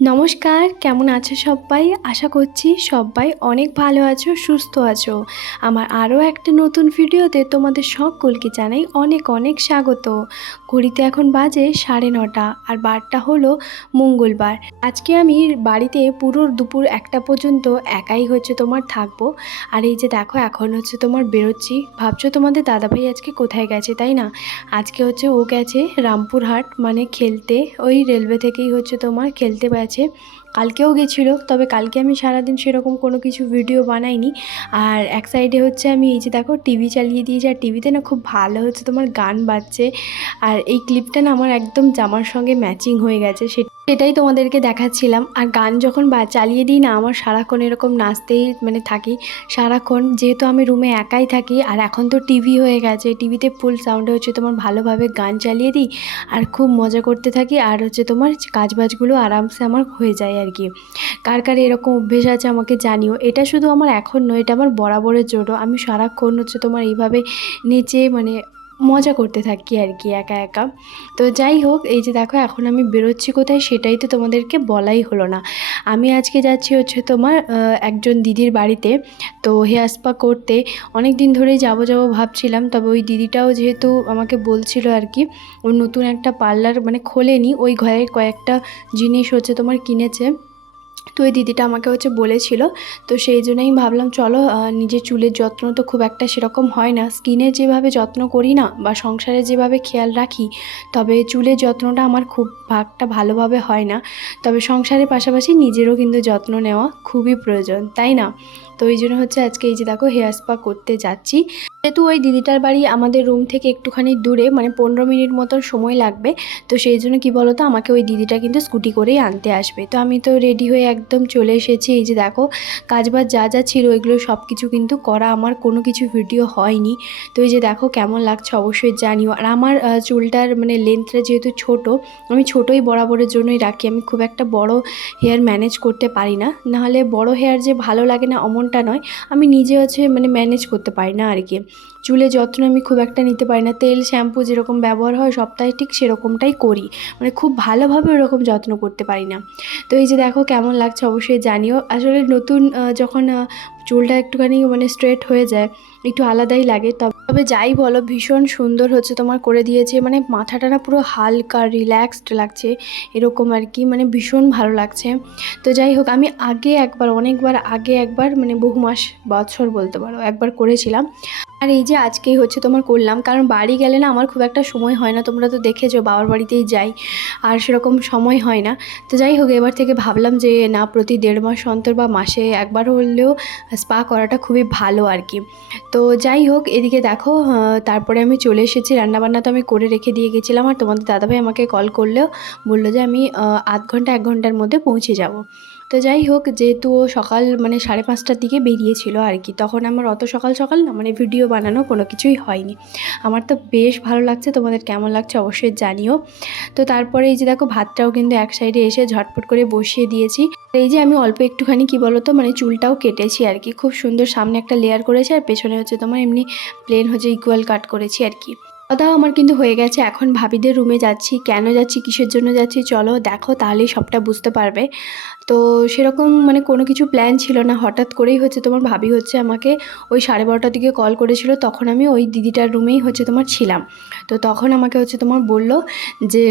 নমস্কার, কেমন আছো সবাই? আশা করছি সবাই অনেক ভালো আছো, সুস্থ আছো। আমার আরও একটা নতুন ভিডিওতে তোমাদের সকলকে জানাই অনেক অনেক স্বাগত। ঘড়িতে এখন বাজে 9:30 আর বারটা হলো মঙ্গলবার। আজকে আমি বাড়িতে পুরো দুপুর 1টা পর্যন্ত একাই তোমার থাকবো। আর এই যে দেখো এখন তোমার বেরোচ্ছি। ভাবছো তোমাদের দাদাভাই আজকে কোথায় গেছে, তাই না? আজকে ও গেছে রামপুরহাট, মানে খেলতে। ওই রেলওয়ে থেকেই তোমার খেলতে গেছে। কালকেও গেছিলো, তবে কালকে আমি সারাদিন সেরকম কোনো কিছু ভিডিও বানাইনি। আর এক সাইডে আমি এই যে দেখো টিভি চালিয়ে দিয়েছি, আর টিভিতে না খুব ভালো তোমার গান বাজছে। আর এই ক্লিপটা না আমার একদম জামার সঙ্গে ম্যাচিং হয়ে গেছে, সেটাই তোমাদেরকে দেখাচ্ছিলাম। আর গান যখন চালিয়ে দিই না, আমার সারাক্ষণ এরকম নাচতেই থাকি সারাক্ষণ, যেহেতু আমি রুমে একাই থাকি। আর এখন তো টিভি হয়ে গেছে, টিভিতে ফুল সাউন্ডে তোমার ভালোভাবে গান চালিয়ে দিই আর খুব মজা করতে থাকি। আর তোমার কাজবাজগুলো আরামসে আমার হয়ে যায় আর কি। কার কার এরকম অভ্যেস আছে আমাকে জানিও। এটা শুধু আমার এখন নয়, এটা আমার বরাবরের জন্য। আমি সারাক্ষণ তোমার এইভাবে নেচে মজা করতে থাকি আর কি, একা একা। তো যাই হোক, এই যে দেখো এখন আমি বেরোচ্ছি কোথায় সেটাই তো তোমাদেরকে বলাই হলো না। আমি আজকে যাচ্ছি তোমার একজন দিদির বাড়িতে। তো হেয়ার স্পা করতে অনেক দিন ধরেই যাবো ভাবছিলাম, তবে ওই দিদিটাও যেহেতু আমাকে বলছিল আর কি, ওর নতুন একটা পার্লার খোলেনি, ওই ঘরে কয়েকটা জিনিস তোমার কিনেছে। তো ওই দিদিটা আমাকে বলেছিল। তো সেই জন্যই ভাবলাম চলো, নিজের চুলের যত্ন তো খুব একটা সেরকম হয় না, স্কিনের যেভাবে যত্ন করি না বা সংসারে যেভাবে খেয়াল রাখি, তবে চুলের যত্নটা আমার খুব ভাগটা ভালোভাবে হয় না। তবে সংসারের পাশাপাশি নিজেরও কিন্তু যত্ন নেওয়া খুবই প্রয়োজন, তাই না? তো এই জন্য আজকে এই যে দেখো হেয়ার স্পা করতে যাচ্ছি। যেহেতু ওই দিদিটার বাড়ি আমাদের রুম থেকে একটুখানি দূরে, 15 মিনিট মতন সময় লাগবে। তো সেই জন্য কী বলো তো, আমাকে ওই দিদিটা কিন্তু স্কুটি করেই আনতে আসবে। তো আমি তো রেডি হয়ে একদম চলে এসেছি। এই যে দেখো কাজবাজ যা যা ছিল ওইগুলো সব কিছু কিন্তু করা, আমার কোনো কিছু ভিডিও হয়নি। তো এই যে দেখো কেমন লাগছে অবশ্যই জানিও। আর আমার চুলটার লেন্থটা যেহেতু ছোট, আমি ছোটোই বরাবরের জন্যই রাখি। আমি খুব একটা বড় হেয়ার ম্যানেজ করতে পারি না, নাহলে বড় হেয়ার যে ভালো লাগে না অমনটা নয়, আমি নিজে ম্যানেজ করতে পারি না আর কি। চুলের যত্ন আমি খুব একটা নিতে পারি না, তেল শ্যাম্পু যেরকম ব্যবহার হয় সপ্তাহে ঠিক সেরকমটাই করি, খুব ভালোভাবে ওরকম যত্ন করতে পারি না। তো এই যে দেখো কেমন লাগছে অবশ্যই জানিও। আসলে নতুন যখন চুলটা একটুখানি স্ট্রেট হয়ে যায়, একটু আলাদাই লাগে। তবে যাই বলো, ভীষণ সুন্দর তোমার করে দিয়েছে। মাথাটা না পুরো হালকা রিল্যাক্সড লাগছে এরকম আর কি, ভীষণ ভালো লাগছে। তো যাই হোক, আমি আগে একবার, অনেকবার আগে একবার, বহু মাস বছর বলতে পারো, একবার করেছিলাম। আর এই যে আজকেই তোমার করলাম, কারণ বাড়ি গেলে না আমার খুব একটা সময় হয় না, তোমরা তো দেখেছো বাবার বাড়িতেই যাই, আর সেরকম সময় হয় না। তো যাই হোক, এবার থেকে ভাবলাম যে না, প্রতি 1.5 মাস অন্তর বা মাসে একবার হলেও স্পা করাটা খুবই ভালো আর কি। তো যাই হোক, এদিকে দেখো তারপরে আমি চলে এসেছি। রান্নাবান্না তো আমি করে রেখে দিয়ে গেছিলাম, আর তোমাদের দাদাভাই আমাকে কল করলেও বললো যে আমি আধ ঘন্টা 1 ঘন্টার মধ্যে পৌঁছে যাব। তো যাই হোক, যেহেতু ও সকাল 5:30টার দিকে বেরিয়েছিল আর কি, তখন আমার অত সকাল সকাল না ভিডিও বানানো কোনো কিছুই হয়নি। আমার তো বেশ ভালো লাগছে, তোমাদের কেমন লাগছে অবশ্যই জানিও। তো তারপরে এই যে দেখো ভাতটাও কিন্তু এক সাইডে এসে ঝটপট করে বসিয়ে দিয়েছি। এই যে আমি অল্প একটুখানি কি বলো তো, চুলটাও কেটেছি আর কি, খুব সুন্দর সামনে একটা লেয়ার করেছি, আর পেছনে তোমার এমনি প্লেন ইকুয়াল কাট করেছি আর কি। দাদাও আমার কিন্তু হয়ে গেছে। এখন ভাবিদের রুমে যাচ্ছি। কেন যাচ্ছি, কিসের জন্য যাচ্ছি, চলো দেখো, তাহলেই সবটা বুঝতে পারবে। তো সেরকম কোনো কিছু প্ল্যান ছিল না, হঠাৎ করেই তোমার ভাবি আমাকে ওই 12:30টার দিকে কল করেছিল। তখন আমি ওই দিদিটার রুমেই তোমার ছিলাম। তো তখন আমাকে তোমার বলল যে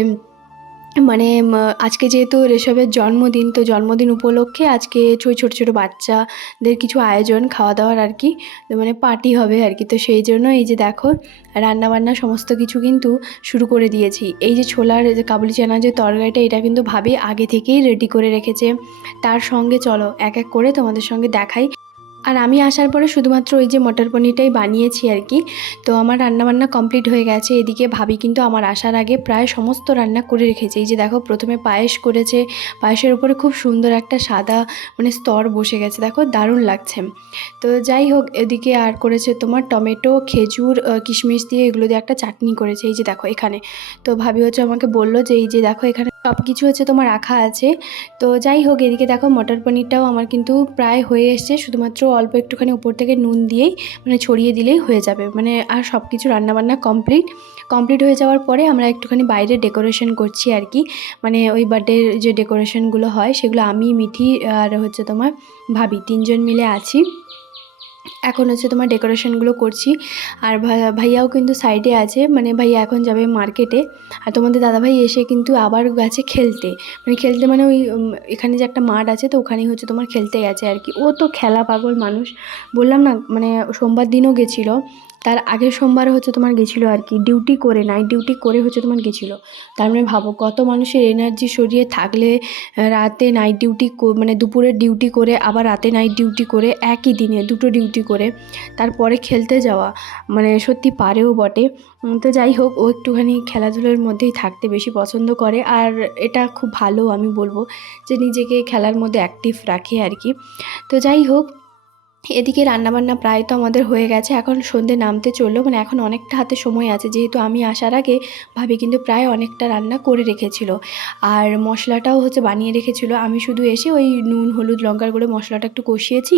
আজকে যেহেতু ঋষভের জন্মদিন, তো জন্মদিন উপলক্ষে আজকে ছোটো ছোটো বাচ্চাদের কিছু আয়োজন, খাওয়া দাওয়ার আর কি, পার্টি হবে আর কি। তো সেই জন্য এই যে দেখো রান্নাবান্না সমস্ত কিছু কিন্তু শুরু করে দিয়েছি। এই যে ছোলার যে কাবুলি চানা যে তরকারিটা, এটা কিন্তু ভাবি আগে থেকেই রেডি করে রেখেছে। তার সঙ্গে চলো এক এক করে তোমাদের সঙ্গে দেখাই। আর আমি আসার পরে শুধুমাত্র ওই যে মটর পনিরটাই বানিয়েছি আর কি। তো আমার রান্নাবান্না কমপ্লিট হয়ে গেছে। এদিকে ভাবি কিন্তু আমার আসার আগে প্রায় সমস্ত রান্না করে রেখেছে। এই যে দেখো প্রথমে পায়েস করেছে, পায়েসের উপরে খুব সুন্দর একটা সাদা স্তর বসে গেছে, দেখো দারুণ লাগছে। তো যাই হোক, এদিকে আর করেছে তোমার টমেটো, খেজুর, কিশমিশ দিয়ে, এগুলো দিয়ে একটা চাটনি করেছে। এই যে দেখো এখানে, তো ভাবি আমাকে বললো যে এই যে দেখো এখানে সব কিছু হচ্ছে তোমার রাখা আছে। তো যাই হোক, এদিকে দেখো মটর পনিরটাও আমার কিন্তু প্রায় হয়ে এসছে, শুধুমাত্র অল্প একটুখানি উপর থেকে নুন দিয়েই মানে ছড়িয়ে দিলেই হয়ে যাবে, মানে আর সব কিছু রান্নাবান্না কমপ্লিট হয়ে যাওয়ার পরে আমরা একটুখানি বাইরে ডেকোরেশন করছি আর কি। মানে ওই বার্থডের যে ডেকোরেশনগুলো হয় সেগুলো আমি, মিঠি আর হচ্ছে তোমার ভাবি, তিনজন মিলে আছি। এখন হচ্ছে তোমার ডেকোরেশনগুলো করছি। আর ভাইয়াও কিন্তু সাইডে আছে, মানে ভাইয়া এখন যাবে মার্কেটে। আর তোমাদের দাদাভাই এসে কিন্তু আবার গেছে খেলতে মানে ওই এখানে যে একটা মাঠ আছে, তো ওখানেই হচ্ছে তোমার খেলতে গেছে আর কি। ও তো খেলা পাগল মানুষ, বললাম না, মানে সোমবার দিনও গেছিলো, তার আগের সোমবারে হচ্ছে তোমার গেছিলো আর কি, নাইট ডিউটি করে হচ্ছে তোমার গেছিলো। তার মানে ভাবো কত মানুষের এনার্জি শরীরে থাকলে রাতে নাইট ডিউটি, মানে দুপুরের ডিউটি করে আবার রাতে নাইট ডিউটি করে, একই দিনে দুটো ডিউটি করে তারপরে খেলতে যাওয়া, মানে সত্যি পারেও বটে। তো যাই হোক, ও একটুখানি খেলাধুলোর মধ্যেই থাকতে বেশি পছন্দ করে, আর এটা খুব ভালো আমি বলবো, যে নিজেকে খেলার মধ্যে অ্যাক্টিভ রাখে আর কি। তো যাই হোক, এদিকে রান্নাবান্না প্রায় তো আমাদের হয়ে গেছে, এখন সন্ধে নামতে চললো, মানে এখন অনেকটা হাতে সময় আছে, যেহেতু আমি আসার আগে ভাবি কিন্তু প্রায় অনেকটা রান্না করে রেখেছিল, আর মশলাটাও হচ্ছে বানিয়ে রেখেছিল। আমি শুধু এসে ওই নুন হলুদ লঙ্কার গুঁড়ো মশলাটা একটু কষিয়েছি,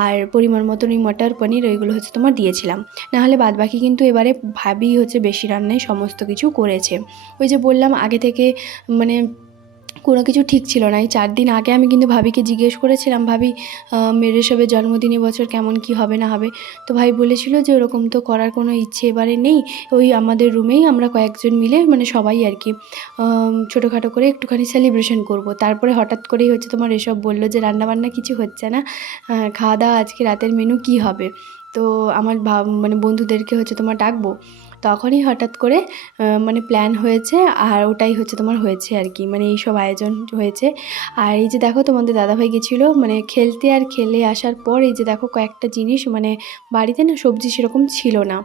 আর পরিমাণ মতন ওই মটর পনির ওইগুলো হচ্ছে তোমার দিয়েছিলাম। নাহলে বাদবাকি কিন্তু এবারে ভাবি হচ্ছে বেশি রান্নায় সমস্ত কিছু করেছে। ওই যে বললাম আগে থেকে মানে কোনো কিছু ঠিক ছিল না। এই 4 দিন আগে আমি কিন্তু ভাবিকে জিজ্ঞেস করেছিলাম, ভাবি ঋষভের জন্মদিন এবছর কেমন কি হবে না হবে। তো ভাই বলেছিল যে ওরকম তো করার কোনো ইচ্ছে এবারে নেই, ওই আমাদের রুমেই আমরা কয়েকজন মিলে মানে সবাই আর কি ছোটোখাটো করে একটুখানি সেলিব্রেশন করব। তারপরে হঠাৎ করেই হচ্ছে তোমার ঋষভ বলল যে রান্নাবান্না কিছু হচ্ছে না, খাওয়া দাওয়া আজকে রাতের মেনু কি হবে। তো আমার মানে বন্ধুদেরকে হচ্ছে তোমার ডাকবো, তখনই হঠাৎ করে মানে প্ল্যান হয়েছে, আর ওটাই হচ্ছে তোমার হয়েছে আর কি, মানে এইসব আয়োজন হয়েছে। আর এই যে দেখো তোমাদের দাদাভাই গেছিলো মানে খেলতে, আর খেলে আসার পর এই যে দেখো কয়েকটা জিনিস, মানে বাড়িতে না সবজি সেরকম ছিল না,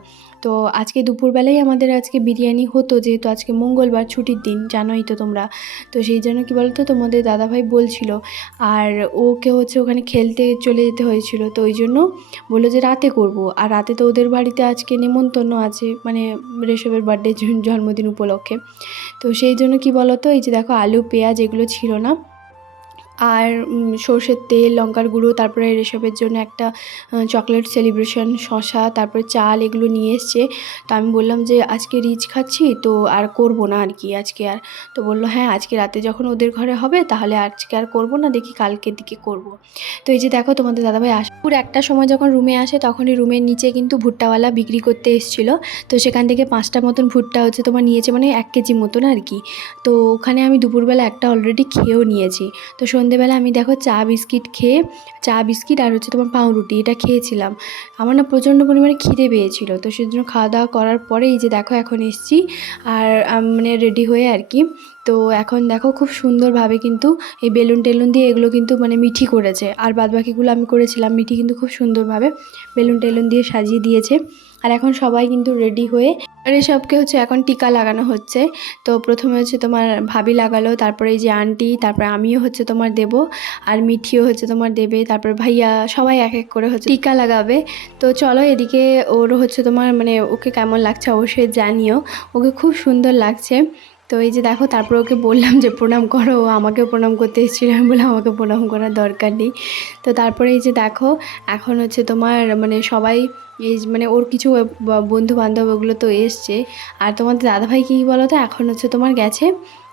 তো আজকে দুপুরবেলায় আমাদের আজকে বিরিয়ানি হতো, যেহেতু আজকে মঙ্গলবার ছুটির দিন জানোই তো তোমরা। তো সেই জন্য কী বলতো, তোমাদের দাদাভাই বলছিল, আর ওকে হচ্ছে ওখানে খেলতে চলে যেতে হয়েছিল, তো ওই জন্য বললো যে রাতে করব। আর রাতে তো ওদের বাড়িতে আজকে নেমন্তন্ন আছে, মানে ঋষভের বার্থডে জন্মদিন উপলক্ষে। তো সেই জন্য কি বলো তো, এই যে দেখো আলু পেঁয়াজ এগুলো ছিল না, আর সর্ষের তেল লঙ্কার গুঁড়ো, তারপরে ঋষভের জন্য একটা চকলেট সেলিব্রেশন, শসা, তারপরে চাল, এগুলো নিয়ে এসছে। তো আমি বললাম যে আজকে রিচ খাচ্ছি তো আর করব না আর কি আজকে আর। তো বললো হ্যাঁ আজকে রাতে যখন ওদের ঘরে হবে তাহলে আজকে আর করব না, দেখি কালকের দিকে করব। তো এই যে দেখো তোমাদের দাদাভাই পুরো একটা সময় যখন রুমে আসে, তখনই রুমের নিচে কিন্তু ভুট্টাওয়ালা বিক্রি করতে এসেছিল। তো সেখান থেকে 5টা মতন ভুট্টা হচ্ছে তোমার নিয়েছে, মানে 1 কেজি মতন আর কি। তো ওখানে আমি দুপুরবেলা একটা অলরেডি খেয়েও নিয়েছি। তো সন্ধেবেলা আমি দেখো চা বিস্কিট আর হচ্ছে তোমার পাউরুটি এটা খেয়েছিলাম। আমার না প্রচণ্ড পরিমাণে খিদে পেয়েছিল, তো সেজন্য খাওয়া দাওয়া করার পরে এই যে দেখো এখন এসেছি, আর মানে রেডি হয়ে আর কি। তো এখন দেখো খুব সুন্দরভাবে কিন্তু এই বেলুন টেলুন দিয়ে এগুলো কিন্তু মানে মিঠি করেছে, আর বাদবাকিগুলো আমি করেছিলাম। মিঠি কিন্তু খুব সুন্দরভাবে বেলুন টেলুন দিয়ে সাজিয়ে দিয়েছে। আর এখন সবাই কিন্তু রেডি হয়ে ঋষভকে হচ্ছে এখন টিকা লাগানো হচ্ছে। তো প্রথমে হচ্ছে তোমার ভাবি লাগালো, তারপরে এই যে আন্টি, তারপরে আমিও হচ্ছে তোমার দেবো, আর মিঠিও হচ্ছে তোমার দেবে, তারপরে ভাইয়া, সবাই এক এক করে হচ্ছে টিকা লাগাবে। তো চলো এদিকে ওরও হচ্ছে তোমার মানে ওকে কেমন লাগছে অবশ্যই জানিও, ওকে খুব সুন্দর লাগছে। তো এই যে দেখো তারপর ওকে বললাম যে প্রণাম করো, ও আমাকেও প্রণাম করতে এসেছিল, আমি বললাম আমাকে প্রণাম করার দরকার নেই। তো তারপরে এই যে দেখো এখন হচ্ছে তোমার মানে সবাই এই মানে ওর কিছু বন্ধু বান্ধব ওগুলো তো এসছে। আর তোমাদের দাদাভাই কী বলো তো, এখন হচ্ছে তোমার গেছে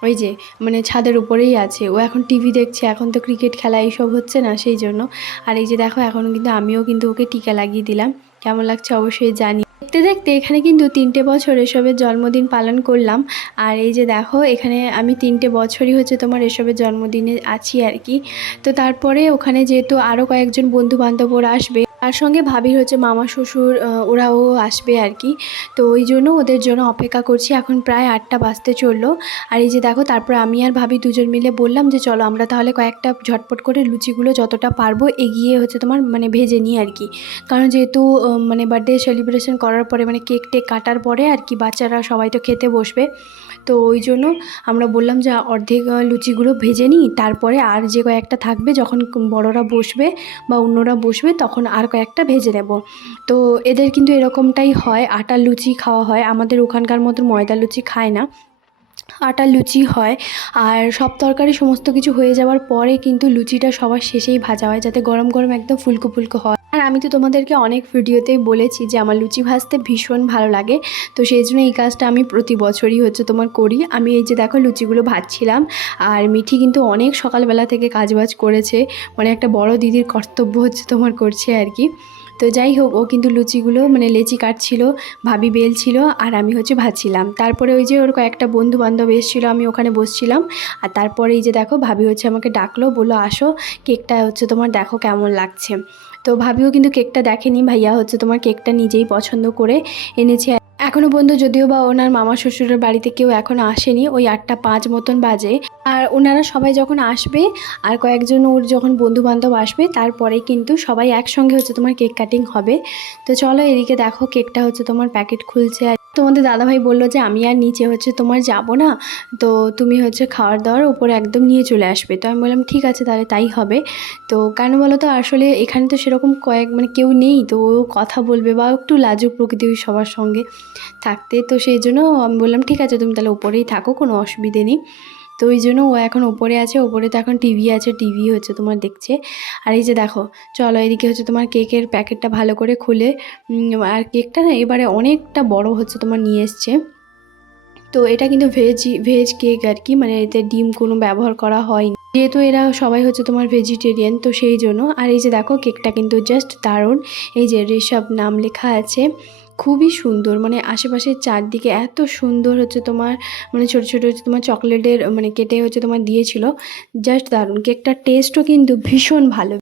ওই যে মানে ছাদের উপরেই আছে, ও এখন টিভি দেখছে, এখন তো ক্রিকেট খেলা এইসব হচ্ছে না সেই জন্য। আর এই যে দেখো এখন কিন্তু আমিও কিন্তু ওকে টিকা লাগিয়ে দিলাম, কেমন লাগছে অবশ্যই জানি। দেখতে দেখতে এখানে কিন্তু 3টে বছর এসবের জন্মদিন পালন করলাম। আর এই যে দেখো এখানে আমি 3টে বছরই হচ্ছে তোমার এসবের জন্মদিনে আছি আর কি। তো তারপরে ওখানে যেহেতু আরও কয়েকজন বন্ধু বান্ধব ওরা আসবে, তার সঙ্গে ভাবির হচ্ছে মামা শ্বশুর ওরাও আসবে আর কি। তো ওই জন্য ওদের জন্য অপেক্ষা করছি, এখন প্রায় 8টা বাজতে চললো। আর এই যে দেখো তারপর আমি আর ভাবি দুজন মিলে বললাম যে চলো আমরা তাহলে কয়েকটা ঝটপট করে লুচিগুলো যতটা পারবো এগিয়ে হচ্ছে তোমার মানে ভেজে নিই আর কি। কারণ যেহেতু মানে বার্থডে সেলিব্রেশন করার পরে মানে কেক টেক কাটার পরে আর কি বাচ্চারা সবাই তো খেতে বসবে, তো ওই জন্য আমরা বললাম যে অর্ধেক লুচিগুলো ভেজে নিই, তারপরে আর যে কয়েকটা থাকবে যখন বড়রা বসবে বা অন্যরা বসবে তখন আর কয়েকটা ভেজে নেব। তো এদের কিন্তু এরকমটাই হয়, আটার লুচি খাওয়া হয়, আমাদের ওখানকার মতো ময়দা লুচি খায় না। আটার লুচি হয়। আর সব তরকারি সমস্ত কিছু হয়ে যাওয়ার পরে কিন্তু লুচিটা সবার শেষেই ভাজা হয়, যাতে গরম গরম একদম ফুলকো ফুলকো হয়। আর আমি তো তোমাদেরকে অনেক ভিডিওতেই বলেছি যে আমার লুচি ভাজতে ভীষণ ভালো লাগে, তো সেই জন্য এই কাজটা আমি প্রতি বছরই হচ্ছে তোমার করি। আমি এই যে দেখো লুচিগুলো ভাজছিলাম, আর মিঠি কিন্তু অনেক সকালবেলা থেকে কাজবাজ করেছে, মানে একটা বড় দিদির কর্তব্য হচ্ছে তোমার করছে আর কি। তো যাই হোক, ও কিন্তু লুচিগুলো মানে লেচি কাটছিল, ভাবি বেলছিল, আর আমি হচ্ছে ভাজছিলাম। তারপরে ওই যে ওর কয়েকটা বন্ধু বান্ধব এসেছিলো, আমি ওখানে বসছিলাম। আর তারপরে এই যে দেখো ভাবি হচ্ছে আমাকে ডাকলো, বললো আসো কেকটা হচ্ছে তোমার দেখো কেমন লাগছে। তো ভাবিও কিন্তু কেকটা দেখেনি, ভাইয়া হচ্ছে তোমার কেকটা নিজেই পছন্দ করে এনেছে। এখনও পর্যন্ত যদিও বা ওনার মামা শ্বশুরের বাড়িতে কেউ এখনও আসেনি, ওই 8টা 5 মতন বাজে। আর ওনারা সবাই যখন আসবে আর কয়েকজন ওর যখন বন্ধু বান্ধব আসবে, তারপরে কিন্তু সবাই একসঙ্গে হচ্ছে তোমার কেক কাটিং হবে। তো চলো এদিকে দেখো কেকটা হচ্ছে তোমার প্যাকেট খুলছে। আর তোমাদের দাদাভাই বললো যে আমি আর নিচে হচ্ছে তোমার যাব না, তো তুমি হচ্ছে খাওয়ার দাওয়ার উপরে একদম নিয়ে চলে আসবে। তো আমি বললাম ঠিক আছে তাহলে তাই হবে। তো কেন বলো তো, আসলে এখানে তো সেরকম মানে কেউ নেই, তো ও কথা বলবে বা একটু লাজুক প্রকৃতির সবার সঙ্গে থাকতে, তো সেই জন্য আমি বললাম ঠিক আছে তুমি তাহলে উপরেই থাকো, কোনো অসুবিধে নেই। তো ওই জন্য ও এখন ওপরে আছে, ওপরে তো এখন টিভি আছে, টিভি হচ্ছে তোমার দেখছে। আর এই যে দেখো চলো এদিকে হচ্ছে তোমার কেকের প্যাকেটটা ভালো করে খুলে, আর কেকটা না এবারে অনেকটা বড় হচ্ছে তোমার নিয়ে এসছে। তো এটা কিন্তু ভেজ কেক আর কি, মানে এতে ডিম কোনো ব্যবহার করা হয়নি, যেহেতু এরা সবাই হচ্ছে তোমার ভেজিটেরিয়ান, তো সেই জন্য। আর এই যে দেখো কেকটা কিন্তু জাস্ট দারুণ, এই যে ঋষভ নাম লেখা আছে, খুবই সুন্দর, মানে আশেপাশের চারদিকে এত সুন্দর হচ্ছে তোমার, মানে ছোটো ছোটো হচ্ছে তোমার চকলেটের মানে কেটে হচ্ছে তোমার দিয়েছিল, জাস্ট দারুণ। কেকটার টেস্টও কিন্তু ভীষণ ভালো।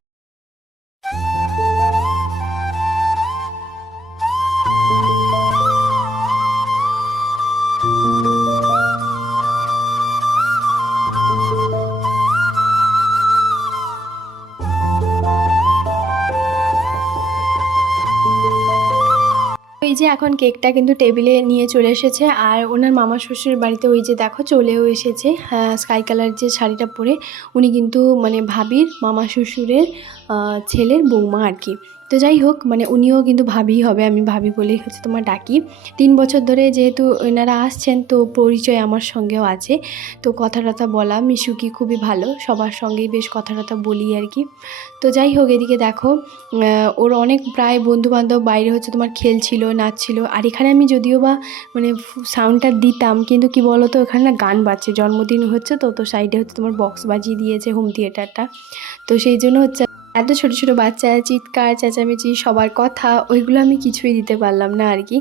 ওই যে এখন কেকটা কিন্তু টেবিলে নিয়ে চলে এসেছে, আর ওনার মামা শ্বশুরের বাড়িতে ওই যে দেখো চলেও এসেছে, হ্যাঁ স্কাই কালার যে শাড়িটা পরে, উনি কিন্তু মানে ভাবির মামা শ্বশুরের ছেলের বৌমা আর কি। তো যাই হোক, মানে উনিও কিন্তু ভাবিই হবে, আমি ভাবি বলেই হচ্ছে তোমার ডাকি। 3 বছর ধরে যেহেতু এনারা আসছেন, তো পরিচয় আমার সঙ্গেও আছে, তো কথা টথা বলা, মিশুকি খুবই ভালো, সবার সঙ্গেই বেশ কথা টথা বলি আর কি। তো যাই হোক এদিকে দেখো ওর অনেক প্রায় বন্ধুবান্ধব বাইরে হচ্ছে তোমার খেলছিল, নাচছিল। আর এখানে আমি যদিও বা মানে সাউন্ডটা দিতাম, কিন্তু কি বলো তো, ওখানে না গান বাজছে, জন্মদিন হচ্ছে, তো তো সাইডে হচ্ছে তোমার বক্স বাজিয়ে দিয়েছে, হোম থিয়েটারটা। তো সেই জন্য হচ্ছে এত ছোটো ছোটো বাচ্চা চিৎকার চেঁচামেচি সবার কথা, ওইগুলো আমি কিছুই দিতে পারলাম না আর কি।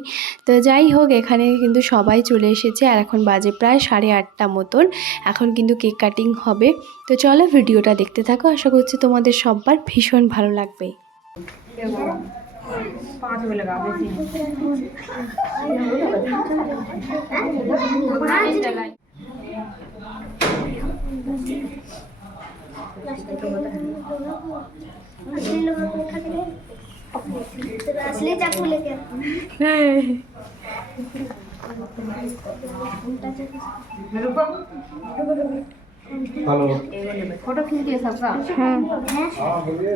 তো যাই হোক এখানে কিন্তু সবাই চলে এসেছে, আর এখন বাজে প্রায় 8:30 মতন, এখন কিন্তু কেক কাটিং হবে। তো চলো ভিডিওটা দেখতে থাকো, আশা করছি তোমাদের সবার ভীষণ ভালো লাগবে। असली चाकू लेके हेलो फोटो खींच दिया सबका। हाँ बोलिए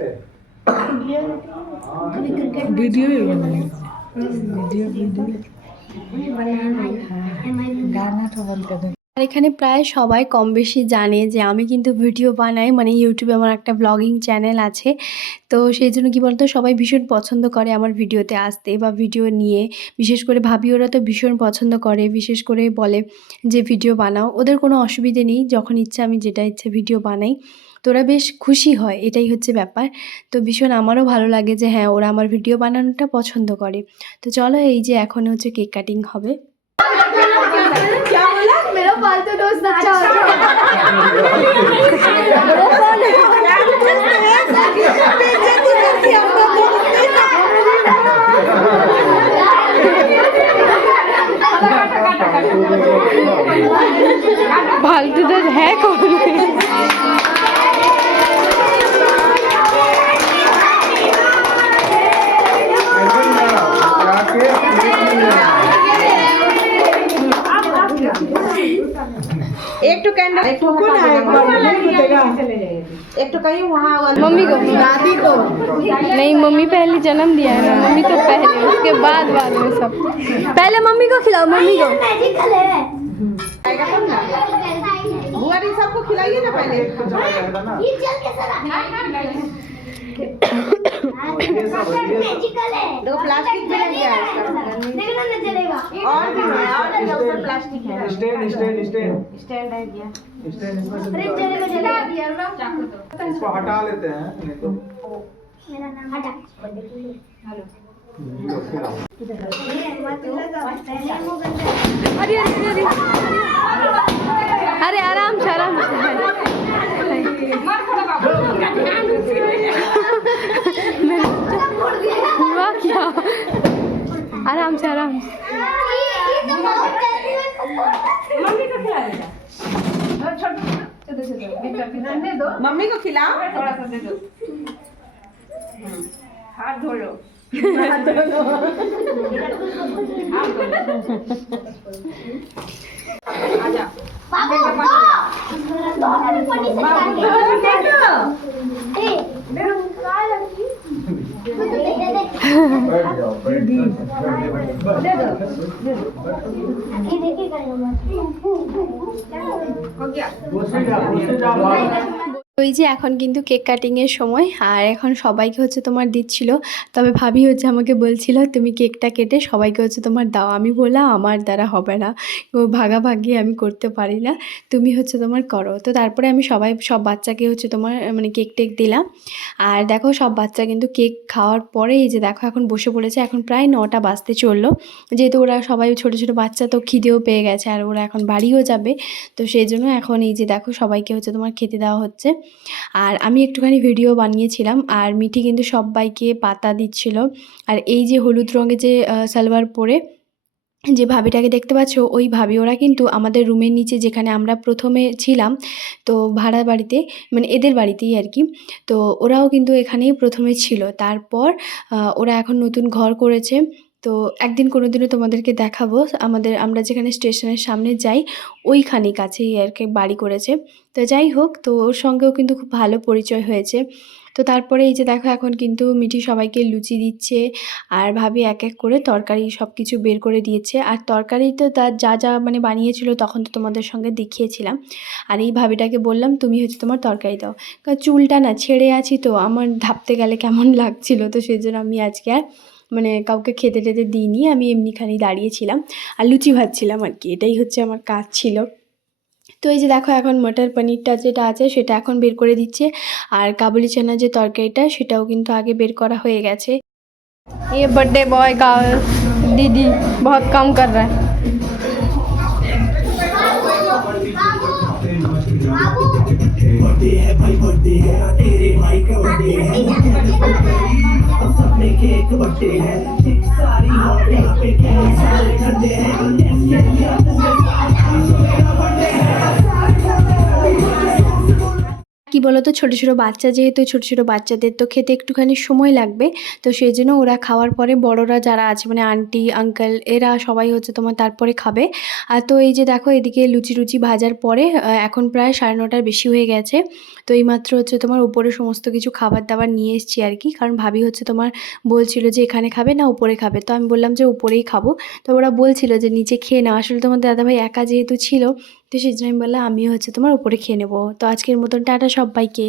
वीडियो भी बनाए वीडियो गाना तो बनते थे। আর এখানে প্রায় সবাই কম বেশি জানে যে আমি কিন্তু ভিডিও বানাই, মানে ইউটিউবে আমার একটা ব্লগিং চ্যানেল আছে। তো সেই জন্য কী বলতো, সবাই ভীষণ পছন্দ করে আমার ভিডিওতে আসতে বা ভিডিও নিয়ে, বিশেষ করে ভাবি ওরা তো ভীষণ পছন্দ করে, বিশেষ করে বলে যে ভিডিও বানাও, ওদের কোনো অসুবিধে নেই, যখন ইচ্ছা আমি যেটা ইচ্ছে ভিডিও বানাই, তো ওরা বেশ খুশি হয়, এটাই হচ্ছে ব্যাপার। তো ভীষণ আমারও ভালো লাগে যে হ্যাঁ ওরা আমার ভিডিও বানানোটা পছন্দ করে। তো চলো এই যে এখন হচ্ছে কেক কাটিং হবে। क्या बोला? मेरा फालतू दोस्त अच्छा फालतू दोस्त है कौन? एक तो कैंडल एक तो एक तो कहीं वहाँ मम्मी को, दादी को नहीं मम्मी पहले जन्म दिया है ना, मम्मी तो पहले, उसके बाद में सब। पहले मम्मी को खिलाओ, मम्मी को। आएगा तब ना बुआ जी सबको खिलाइए ना पहले ये चल कैसा रहा देखो प्लास्टिक भी लग गया है इसका देखना न चलेगा और भी है ऊपर प्लास्टिक है स्टैंड स्टैंड है दिया इसमें से अरे चलेगा चलेगा दिया ना इसको हटा लेते हैं नहीं तो मेरा नाम हटा अरे अरे अरे अरे आराम से हुआ क्या आराम से मम्मी को खिलाओ हाथ धो लो बैठ जाओ ওই যে এখন কিন্তু কেক কাটিংয়ের সময় আর এখন সবাইকে হচ্ছে তোমার দিচ্ছিল তবে ভাবি হচ্ছে আমাকে বলছিল তুমি কেকটা কেটে সবাইকে হচ্ছে তোমার দাও আমি বললাম আমার দ্বারা হবে না ভাগাভাগি আমি করতে পারি না তুমি হচ্ছে তোমার করো তো তারপরে আমি সব বাচ্চাকে হচ্ছে তোমার মানে কেক টেক দিলাম আর দেখো সব বাচ্চা কিন্তু কেক খাওয়ার পরে এই যে দেখো এখন বসে পড়েছে এখন প্রায় 9টা বাজতে চললো যেহেতু ওরা সবাই ছোট ছোট বাচ্চা তো খিদেও পেয়ে গেছে আর ওরা এখন বাড়িও যাবে তো সেই জন্য এখন এই যে দেখো সবাইকে হচ্ছে তোমার খেতে দেওয়া হচ্ছে আর আমি একটুখানি ভিডিও বানিয়েছিলাম আর মিঠি কিন্তু সবাইকে পাতা দিচ্ছিল আর এই যে হলুদ রঙের যে সালোয়ার পরে যে ভাবিটাকে দেখতে পাচ্ছ ওই ভাবি ওরা কিন্তু আমাদের রুমের নিচে যেখানে আমরা প্রথমে ছিলাম তো ভাড়া বাড়িতে মানে এদের বাড়িতেই আর কি তো ওরাও কিন্তু এখানেই প্রথমে ছিল তারপর ওরা এখন নতুন ঘর করেছে তো একদিন কোনো দিনও তোমাদেরকে দেখাবো আমরা যেখানে স্টেশনের সামনে যাই ওইখানে কাছেই আর কি বাড়ি করেছে তো যাই হোক তো ওর সঙ্গেও কিন্তু খুব ভালো পরিচয় হয়েছে তো তারপরে এই যে দেখো এখন কিন্তু মিঠি সবাইকে লুচি দিচ্ছে আর ভাবি এক এক করে তরকারি সব কিছু বের করে দিয়েছে আর তরকারি তো তার যা মানে বানিয়েছিল তখন তো তোমাদের সঙ্গে দেখিয়েছিলাম আর এই ভাবিটাকে বললাম তুমি হচ্ছে তোমার তরকারি দাও কারণ চুলটা না ছেড়ে আছি তো আমার ঢাপতে গেলে কেমন লাগছিল তো সেই জন্য আমি আজকে আর মানে কাউকে খেতে টেতে দিইনি আমি এমনিখানি দাঁড়িয়েছিলাম আর লুচি ভাজছিলাম আর কি এটাই হচ্ছে আমার কাজ ছিল তো এই যে দেখো এখন মটর পনিরটা যেটা আছে সেটা এখন বের করে দিচ্ছে আর কাবুলি চানা যে তরকারিটা সেটাও কিন্তু আগে বের করা হয়ে গেছে ये बर्थडे बॉय का दीदी बहुत काम कर रहा है बर्थडे है भाई बर्थडे है तेरे भाई का बर्थडे है सबने केक बर्थडे है सारी हॉट यहाँ पे केक सारे ठंडे हैं কি বলো তো ছোটো ছোটো বাচ্চা যেহেতু ছোটো ছোটো বাচ্চাদের তো খেতে একটুখানি সময় লাগবে তো সেই জন্য ওরা খাওয়ার পরে বড়রা যারা আছে মানে আন্টি আঙ্কেল এরা সবাই হচ্ছে তোমার তারপরে খাবে আর তো এই যে দেখো এদিকে লুচি ভাজার পরে এখন প্রায় 9:30 বেশি হয়ে গেছে তো এইমাত্র হচ্ছে তোমার উপরে সমস্ত কিছু খাবার দাবার নিয়ে এসেছি আর কি কারণ ভাবি হচ্ছে তোমার বলছিল যে এখানে খাবে না উপরে খাবে তো আমি বললাম যে উপরেই খাবো তো ওরা বলছিল যে নিচে খেয়ে নাও আসলে তোমার দাদাভাই একা যেহেতু ছিল তো সেই জন্য আমি বললাম আমিও হচ্ছে তোমার উপরে খেয়ে নেবো তো আজকের মতন টাটা সবাইকে।